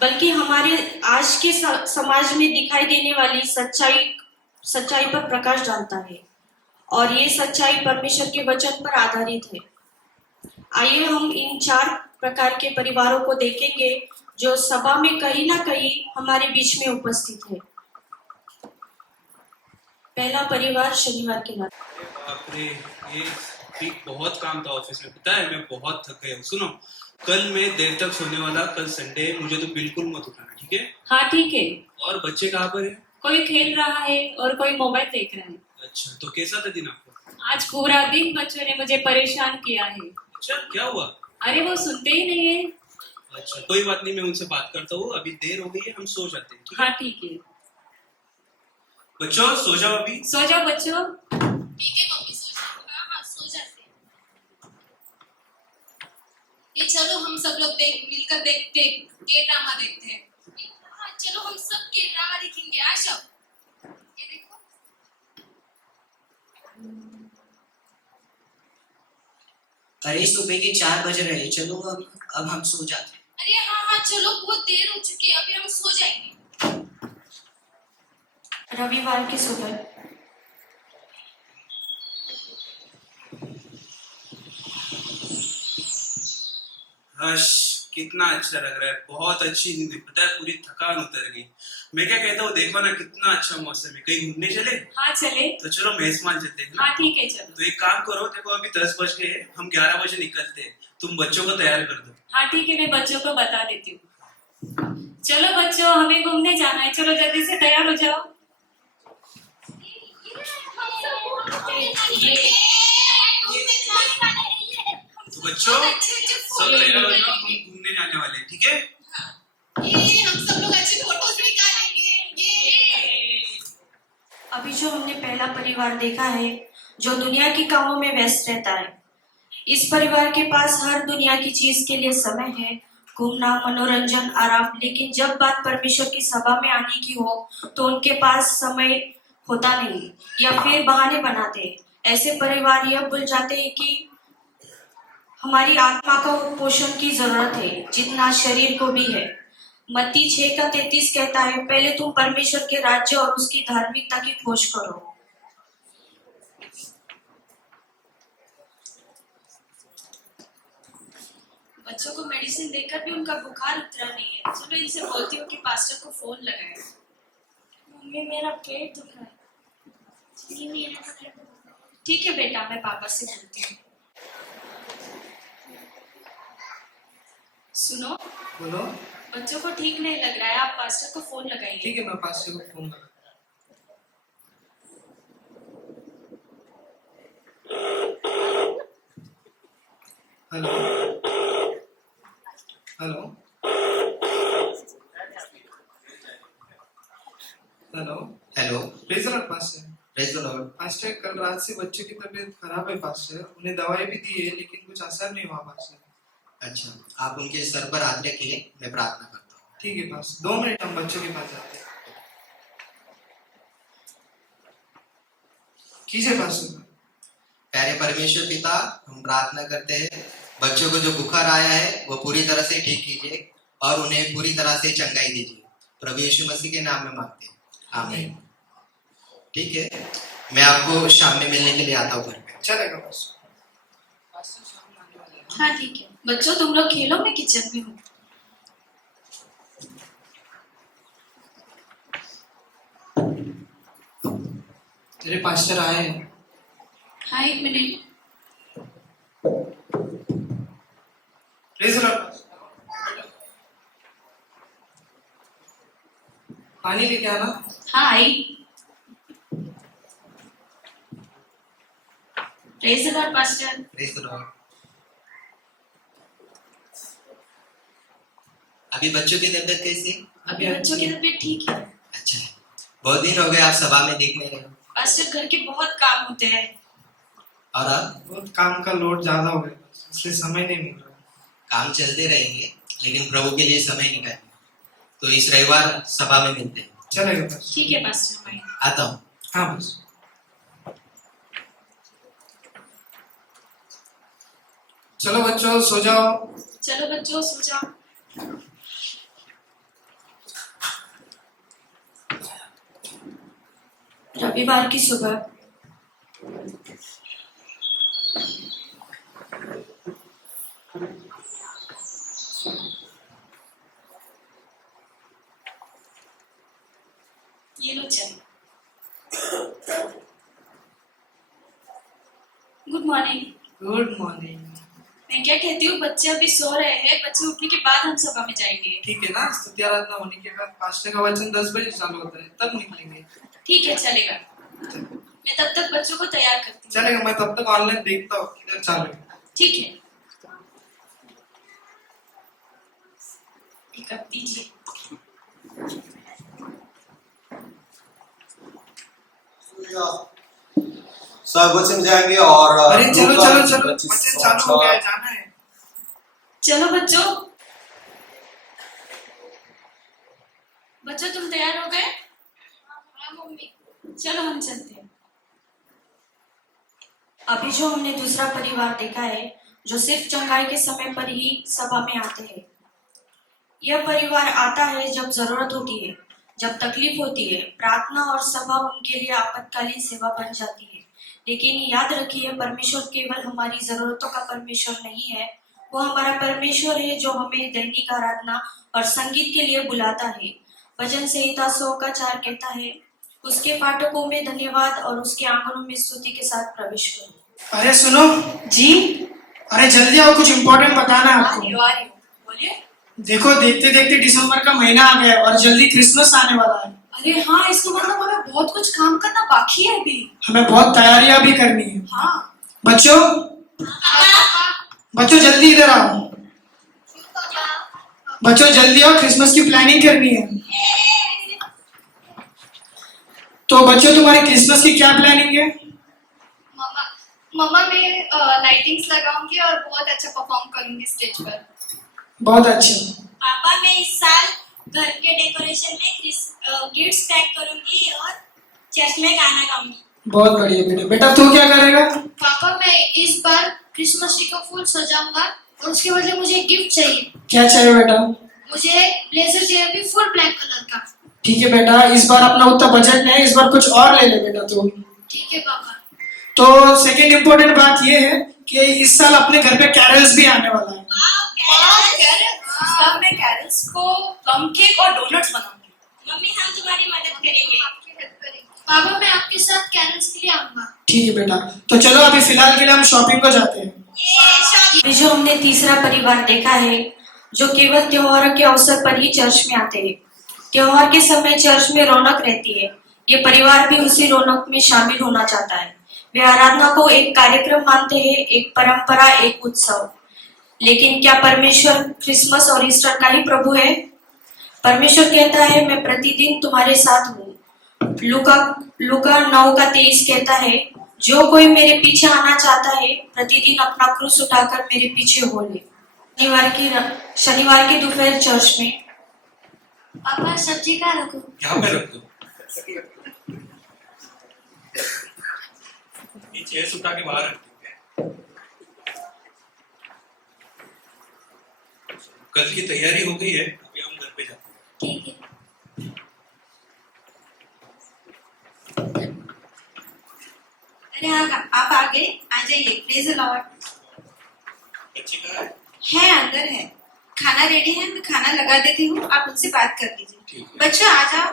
बल्कि हमारे आज के समाज में दिखाई देने वाली सच्चाई सच्चाई पर प्रकाश डालता है। और ये सच्चाई परमेश्वर के वचन पर आधारित है। आइए हम इन 4 प्रकार के परिवारों को देखेंगे जो सभा में कहीं ना कहीं हमारे बीच में उपस्थित है। पहला परिवार शनिवार के बाद। बाप रे, ये वीक बहुत काम था ऑफिस में, पता है मैं बहुत थक गया हूँ। सुनो, कल मैं देर तक सोने वाला, कल संडे है, मुझे तो बिल्कुल मत उठाना, ठीक है? हाँ ठीक है। और बच्चे कहाँ पर है? कोई खेल रहा है और कोई मोबाइल देख रहा है। अच्छा, तो कैसा था दिन आपको? आज पूरा दिन बच्चों ने मुझे परेशान किया है। अच्छा, क्या हुआ? अरे वो सुनते ही नहीं है। अच्छा, कोई बात नहीं, मैं उनसे बात करता हूँ। अभी देर हो गई है, हम सो जाते हैं, ठीक है? हाँ ठीक है। बच्चों सो जाओ, अभी सो जाओ बच्चों। ठीक है मम्मी, सो जाओ। हाँ हाँ, सो जाते हैं। ये चलो हम सब लोग मिलकर देखते के ड्रामा देखते हैं। हाँ चलो, हम सब के ड्रामा देखेंगे। आ जाओ। ये देखो। अरे सुबह के 4 बज रहे हैं, चलो अब हम सो जाते हैं। अरे हाँ हाँ चलो, बहुत देर हो चुकी है, अभी हम सो जाएंगे। रविवार की सुबह। हर्ष, कितना अच्छा लग रहा है, बहुत अच्छी नींद है, पता है पूरी थकान उतर गई। मैं क्या कहता हूँ, देखो ना कितना अच्छा मौसम है, कहीं घूमने चले? हाँ चले। तो चलो मेहमान चलते हैं ना? हाँ ठीक है चलो। तो एक काम करो, देखो अभी 10 बज गए हैं, हम 11 बजे निकलते हैं, तुम बच्चों को तैयार कर दो। हाँ ठीक है, मैं बच्चों को बता देती हूँ। चलो बच्चों, हमें घूमने जाना है, चलो जल्दी से तैयार हो जाओ। तो बच्चों सब तैयार हो जाओ, हम घूमने जाने वाले हैं, ठीक है? ये हम सब लोग अच्छे फोटोज निकालेंगे। ये अभी जो हमने पहला परिवार देखा है जो दुनिया के कामों में व्यस्त रहता है, इस परिवार के पास हर दुनिया की चीज के लिए समय है, घूमना, मनोरंजन, आराम। लेकिन जब बात परमेश्वर की सभा में आने की हो तो उनके पास समय होता नहीं या फिर बहाने बनाते हैं। ऐसे परिवार यह भूल जाते हैं कि हमारी आत्मा को पोषण की जरूरत है जितना शरीर को भी है। मत्ती 6:33 कहता है, पहले तुम परमेश्वर के राज्य और उसकी धार्मिकता की खोज करो। बच्चों को मेडिसिन देकर भी उनका बुखार उतरा नहीं है। चलो इनसे बोलती हूँ कि पास्टर को फोन लगाए। मम्मी मेरा पेट दुख रहा है। ठीक है बेटा, मैं पापा से बोलती हूँ। सुनो, बोलो। बच्चों को ठीक नहीं लग रहा है, आप पास्टर को फोन लगाइए। ठीक है, मैं पास्टर को फोन कर। Hello hello hello hello, please pastor. Praise the lord. Pastor, कल रात से बच्चे की तबीयत खराब है पास्टर, उन्हें दवाई भी दी है लेकिन कुछ असर नहीं हुआ पास्टर। अच्छा, आप उनके सर पर हाथ रखिए, मैं प्रार्थना करता हूँ। ठीक है पास्टर, 2 मिनट हम बच्चों के पास जाते हैं। कीजिए पास्टर। प्यारे परमेश्वर पिता, हम प्रार्थना करते हैं बच्चों को जो बुखार आया है वो पूरी तरह से ठीक कीजिए और उन्हें पूरी तरह से चंगाई दीजिए। प्रभु यीशु मसीह के नाम में मांगते हैं, आमीन। ठीक है, मैं आपको शाम में मिलने के लिए आता हूँ घर पे। चलेगा पास्टर शाम में आने वाले हैं। हाँ ठीक है। बच्चों तुम लोग खेलो, मैं किचन में हूँ। तेरे पास्टर आए हैं। हाँ, 1 मिनट। प्लीज पानी लेके आना। हाँ आई। Praise the lord pastor. Praise the lord. अभी बच्चों की तबीयत कैसी है? अभी बच्चों की तबीयत ठीक है। अच्छा है, बहुत दिन हो गए आप सभा में देख नहीं रहे। पास्टर घर के बहुत काम होते हैं। और आप? बहुत काम का लोड ज्यादा हो गया, इसलिए समय नहीं मिल रहा। काम चलते रहेंगे लेकिन प्रभु के लिए समय निकालिए। तो इस रविवार सभा में मिलते हैं। चलेगा पास्टर। ठीक है पास्टर, मैं आता हूँ। हाँ बस। चलो बच्चों सो जाओ। चलो बच्चों सो जाओ। रविवार की सुबह ये लो चाय। Good morning. Good morning. मैं क्या कहती हूँ, बच्चे अभी सो रहे हैं, बच्चे उठने के बाद हम सभा में जाएंगे। ठीक है ना, स्तुति आराधना होने के बाद पास्टर का वचन 10 बजे चालू होता है, तब निकलेंगे। ठीक है, चलेगा। मैं तब तक बच्चों को तैयार करती हूँ। चलेगा, मैं तब तक ऑनलाइन देखता हूँ किधर चालू है। ठीक है। एक कप दीजिए। सब वचन जाएंगे और अरे चलो चलो चलो, 25 वचन चालू हो गया है, जाना है। चलो बच्चों। बच्चों तुम तैयार हो गए? हाँ मम्मी। चलो हम चलते हैं। अभी जो हमने दूसरा परिवार देखा है जो सिर्फ चंगाई के समय पर ही सभा में आते हैं। यह परिवार आता है जब जरूरत होती है, जब तकलीफ होती है। प्रार्थना और सभा उनके लिए आपातकालीन सेवा बन जाती है। लेकिन याद रखिए, परमेश्वर केवल हमारी जरूरतों का परमेश्वर नहीं है, वो हमारा परमेश्वर है जो हमें दैनिक आराधना और संगीत के लिए बुलाता है। भजन संहिता 100:4 कहता है, उसके फाटकों में धन्यवाद और उसके आंगनों में स्तुति के साथ प्रवेश करो। अरे सुनो जी, अरे जल्दी आओ, कुछ इम्पोर्टेंट बताना है आपको। आ रही हूँ। बोलिए। देखो, देखते देखते दिसंबर का महीना आ गया और जल्दी क्रिसमस आने वाला है। अरे हाँ, इसका मतलब हमें बहुत कुछ काम करना बाकी है अभी। हमें बहुत तैयारियां भी करनी है। हाँ। बच्चों बच्चों जल्दी इधर आओ। बच्चों जल्दी आओ, क्रिसमस की प्लानिंग करनी है। तो बच्चों, तुम्हारी क्रिसमस की क्या प्लानिंग है? मम्मा मैं लाइटिंग्स लगाऊंगी और बहुत अच्छा परफॉर्म करूंगी स्टेज पर। बहुत अच्छा। पापा मैं इस साल घर के डेकोरेशन में गिफ्ट्स पैक करूंगी और चर्च में गाना गाऊंगी। बहुत बढ़िया बेटा। बेटा तू क्या करेगा? पापा मैं इस बार क्रिसमस ट्री का फूल सजाऊंगा और उसके बदले मुझे गिफ्ट चाहिए। क्या चाहिए बेटा? मुझे ब्लेजर चाहिए भी फुल ब्लैक कलर का। ठीक है बेटा, इस बार अपना उतना बजट नहीं है, इस बार कुछ और ले ले बेटा तू। ठीक है पापा। तो सेकंड इम्पोर्टेंट बात ये है कि इस साल अपने घर पे कैरल्स भी आने वाला है। मैं कैरल्स को प्लम केक और डोनट्स बनाऊंगी। मम्मी हम तुम्हारी मदद करेंगे। आपकी हेल्प करेंगे। पापा मैं आपके साथ कैरल्स के लिए आऊंगा। ठीक है बेटा, तो चलो अभी फिलहाल के लिए हम शॉपिंग को जाते हैं। अभी जो हमने तीसरा परिवार देखा है जो केवल त्योहारों के अवसर पर ही चर्च में आते हैं। त्योहार के समय चर्च में रौनक रहती है। ये परिवार भी उसी रौनक में शामिल होना चाहता है। वे आराधना को एक कार्यक्रम मानते हैं, एक परंपरा, एक उत्सव। लेकिन क्या परमेश्वर क्रिसमस और ईस्टर का ही प्रभु है? परमेश्वर कहता है, मैं प्रतिदिन तुम्हारे साथ हूँ। लूका 9:23 कहता है, जो कोई मेरे पीछे आना चाहता है प्रतिदिन अपना क्रूस उठाकर मेरे पीछे हो ले। शनिवार की दोपहर चर्च में पापा सब्जी का रखो। यहाँ पे रख दो। ये चेयर्स उठा के बाहर रख दो। कल की तैयारी हो गई है, अभी हम घर पे जाते हैं। ठीक है। अरे आप आ गए, आ जाइए। Please Lord. बच्चे कहाँ है? है अंदर है। खाना रेडी है, मैं खाना लगा देती हूँ, आप उनसे बात कर लीजिए। ठीक है। बच्चों आ जाओ।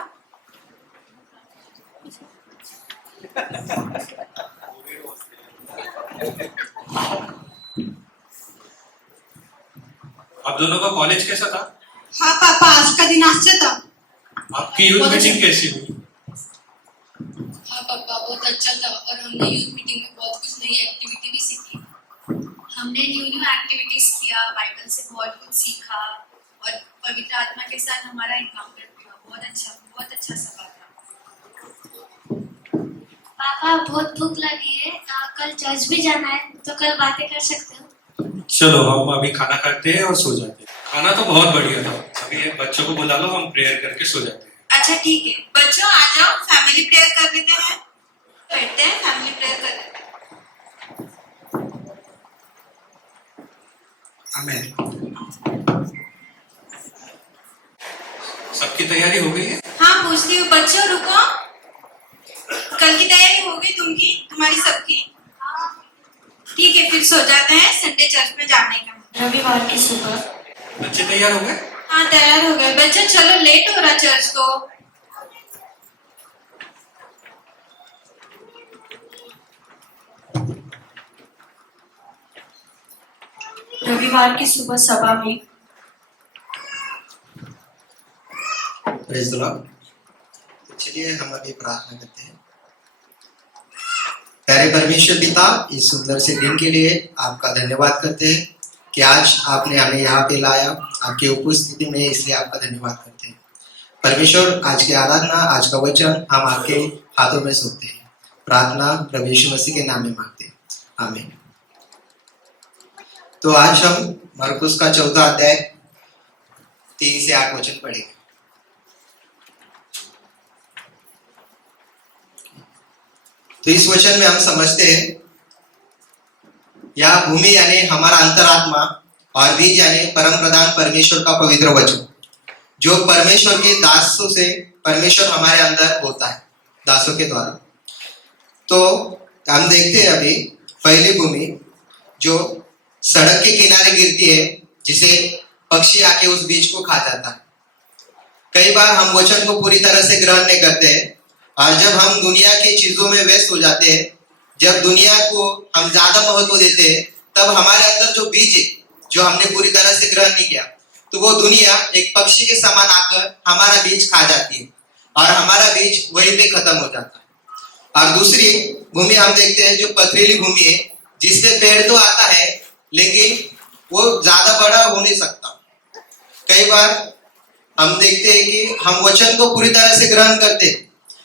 आप दोनों का कॉलेज कैसा था? हाँ पापा, आज का दिन अच्छा था। आपकी यूथ मीटिंग कैसी हुई? हाँ पापा बहुत अच्छा था और हमने यूथ मीटिंग में बहुत कुछ नई एक्टिविटी भी सीखी। हमने न्यू एक्टिविटीज किया, बाइबल से बहुत कुछ सीखा और पवित्र आत्मा के साथ हमारा एनकाउंटर हुआ। बहुत अच्छा सफर था। पापा बहुत भूख लगी है, कल चर्च भी जाना है, तो कल बातें कर सकते हो? चलो हम अभी खाना खाते हैं और सो जाते हैं। खाना तो बहुत बढ़िया था। अभी ये बच्चों को बुला लो, हम प्रेयर करके सो जाते हैं। अच्छा ठीक है, बच्चों आ जाओ, फैमिली प्रेयर कर लेते हैं। बैठते हैं, फैमिली प्रेयर कर लेते हैं। आमीन। सबकी तैयारी हो गई है? हाँ पूछती हूँ। बच्चों रुको, कल की तैयारी हो गई तुम्हारी सबकी? ठीक है, फिर सो जाते हैं, संडे चर्च में जाने का। रविवार की सुबह बच्चे तैयार हो गए? हाँ, तैयार हो गए बच्चा, चलो लेट हो रहा चर्च को। रविवार की सुबह सभा में प्रेज द लॉर्ड। चलिए हम अभी प्रार्थना करते हैं। प्यारे परमेश्वर पिता, इस सुंदर से दिन के लिए आपका धन्यवाद करते हैं कि आज आपने हमें यहाँ पे लाया आपकी उपस्थिति में, इसलिए आपका धन्यवाद करते हैं। परमेश्वर, आज की आराधना, आज का वचन हम आपके हाथों में सौंपते हैं। प्रार्थना प्रभु यीशु मसीह के नाम में मांगते हैं, आमीन। तो आज हम मरकुस का 14 अध्याय 3 से 8 वचन पढ़ेंगे। तो इस वचन में हम समझते हैं, यह भूमि यानी हमारा अंतरात्मा और बीज यानी परम प्रधान परमेश्वर का पवित्र वचन, जो परमेश्वर के दासों से परमेश्वर हमारे अंदर होता है, दासों के द्वारा। तो हम देखते हैं अभी पहली भूमि जो सड़क के किनारे गिरती है, जिसे पक्षी आके उस बीज को खा जाता है। कई बार हम वचन को पूरी तरह से ग्रहण नहीं करते हैं, और जब हम दुनिया की चीजों में व्यस्त हो जाते हैं, जब दुनिया को हम ज्यादा महत्व देते हैं, तब हमारे अंदर जो बीज है, जो हमने पूरी तरह से ग्रहण नहीं किया, तो वो दुनिया एक पक्षी के समान आकर हमारा बीज खा जाती है और हमारा बीज वहीं पे खत्म हो जाता है। और दूसरी भूमि हम देखते हैं जो पथरीली भूमि है, जिससे पेड़ तो आता है लेकिन वो ज्यादा बड़ा हो नहीं सकता। कई बार हम देखते हैं कि हम वचन को पूरी तरह से ग्रहण करते हैं,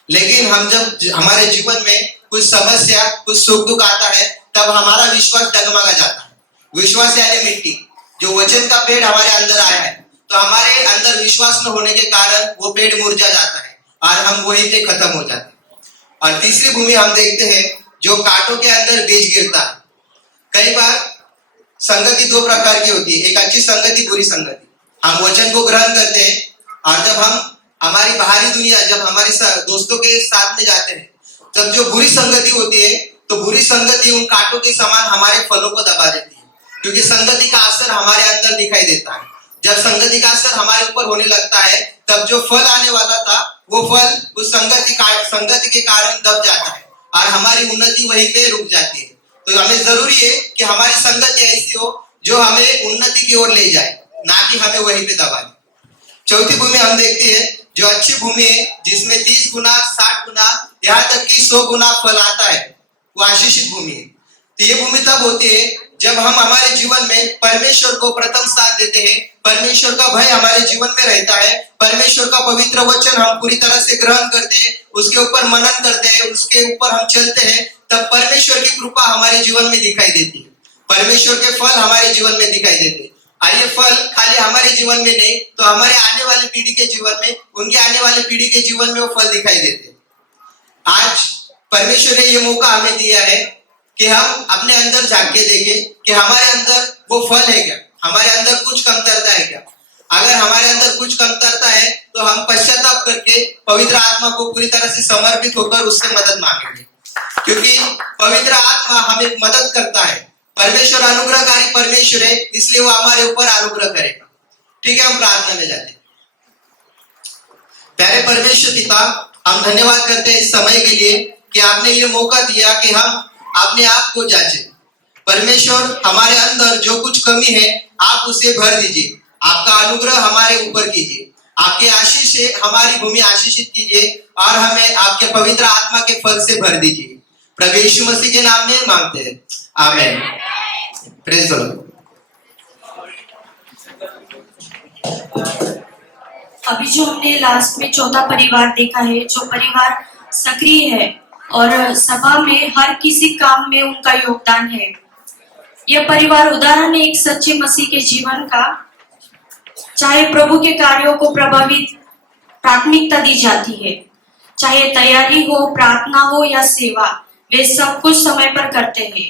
लेकिन हम जब हमारे जीवन में कुछ समस्या, कुछ सुख दुख आता है, तब हमारा विश्वास डगमगा जाता है। विश्वास यानी मिट्टी, जो वचन का पेड़ हमारे अंदर आया है, तो हमारे अंदर विश्वास न होने के कारण वो पेड़ मुरझा जाता है और हम वहीं पे खत्म हो जाते हैं। और तीसरी भूमि हम देखते हैं जो कांटों के अंदर बीज गिरता है। कई बार संगति 2 प्रकार की होती है, एक अच्छी संगति, बुरी संगति। हम वचन को ग्रहण करते हैं, और जब हम हमारी बाहरी दुनिया, जब हमारे दोस्तों के साथ में जाते हैं, तब जो बुरी संगति होती है, तो बुरी संगति उन कांटों के समान हमारे फलों को दबा देती है, क्योंकि संगति का असर हमारे अंदर दिखाई देता है। जब संगति का असर हमारे ऊपर होने लगता है, तब जो फल आने वाला था, वो फल उस संगति के कारण दब जाता है और हमारी उन्नति वहीं पे रुक जाती है। तो हमें जरूरी है कि हमारी संगति ऐसी हो जो हमें उन्नति की ओर ले जाए, ना कि हमें वहीं पे दबा दे। चौथी भूमि हम देखते हैं जो अच्छी भूमि है, जिसमें 30 गुना, 60 गुना, यहाँ तक कि 100 गुना फल आता है, वो आशीषित भूमि है। तो ये भूमि तब होती है जब हम हमारे जीवन में परमेश्वर को प्रथम स्थान देते हैं, परमेश्वर का भय हमारे जीवन में रहता है, परमेश्वर का पवित्र वचन हम पूरी तरह से ग्रहण करते हैं, उसके ऊपर मनन करते हैं, उसके ऊपर हम चलते हैं, तब परमेश्वर की कृपा हमारे जीवन में दिखाई देती है, परमेश्वर के फल हमारे जीवन में दिखाई देते हैं। और ये फल खाली हमारे जीवन में नहीं, तो हमारे आने वाली पीढ़ी के जीवन में, उनके आने वाली पीढ़ी के जीवन में वो फल दिखाई देते हैं। आज परमेश्वर ने ये मौका हमें दिया है कि हम अपने अंदर झांक के देखें कि हमारे अंदर वो फल है क्या, हमारे अंदर कुछ कमतरता है क्या। अगर हमारे अंदर कुछ कमतरता है, तो हम पश्चाताप करके पवित्र आत्मा को पूरी तरह से समर्पित होकर उससे मदद मांगेंगे, क्योंकि पवित्र आत्मा हमें मदद करता है। परमेश्वर अनुग्रहकारी परमेश्वर है, इसलिए वो हमारे ऊपर अनुग्रह करेगा। ठीक है, हम प्रार्थना में जाते हैं। प्यारे परमेश्वर पिता, हम धन्यवाद करते हैं इस समय के लिए कि आपने ये मौका दिया कि हम अपने आप को जांचें। परमेश्वर, हमारे अंदर जो कुछ कमी है, आप उसे भर दीजिए, आपका अनुग्रह हमारे ऊपर कीजिए, आपके आशीष से हमारी भूमि आशीषित कीजिए और हमें आपके पवित्र आत्मा के फल से भर दीजिए। प्रभु यीशु मसीह के नाम में मांगते हैं, आमीन। Praise the lord. अभी जो हमने लास्ट में चौथा परिवार देखा है, जो परिवार सक्रिय है और सभा में हर किसी काम में उनका योगदान है। यह परिवार उदाहरण है एक सच्चे मसीह के जीवन का। चाहे प्रभु के कार्यों को प्रभावित प्राथमिकता दी जाती है, चाहे तैयारी हो, प्रार्थना हो या सेवा, वे सब कुछ समय पर करते हैं।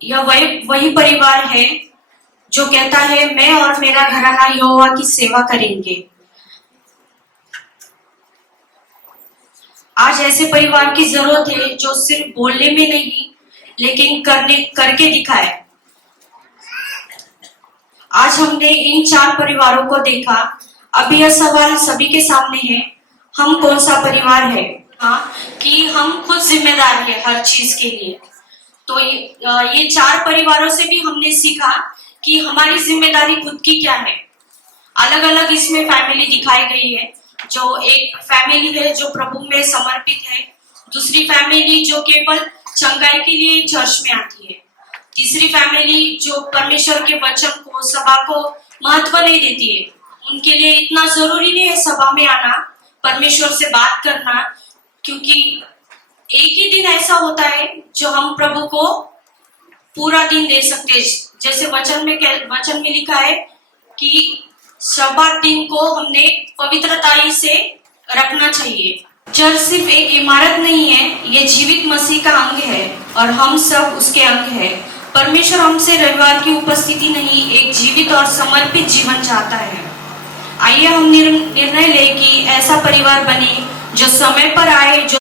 यह वही परिवार है जो कहता है, मैं और मेरा घराना यहोवा की सेवा करेंगे। आज ऐसे परिवार की जरूरत है जो सिर्फ बोलने में नहीं लेकिन करके दिखाए। आज हमने इन 4 परिवारों को देखा। अभी यह सवाल सभी के सामने है, हम कौन सा परिवार है? हाँ, कि हम खुद जिम्मेदार है हर चीज के लिए। तो ये 4 परिवारों से भी हमने सीखा कि हमारी जिम्मेदारी खुद की क्या है। अलग अलग इसमें फैमिली दिखाई गई है। जो एक फैमिली है जो प्रभु में समर्पित है, दूसरी फैमिली जो केवल चंगाई के लिए चर्च में आती है, तीसरी फैमिली जो परमेश्वर के वचन को, सभा को महत्व नहीं देती है। उनके लिए इतना जरूरी नहीं है सभा में आना, परमेश्वर से बात करना, क्योंकि एक ही दिन ऐसा होता है जो हम प्रभु को पूरा दिन दे सकते हैं। जैसे वचन में लिखा है कि शब्बात दिन को हमने पवित्रता से रखना चाहिए। चर्च सिर्फ एक इमारत नहीं है, ये जीवित मसीह का अंग है और हम सब उसके अंग है। परमेश्वर हमसे रविवार की उपस्थिति नहीं, एक जीवित और समर्पित जीवन चाहता है। आइए हम निर्णय लें कि ऐसा परिवार बने जो समय पर आए, जो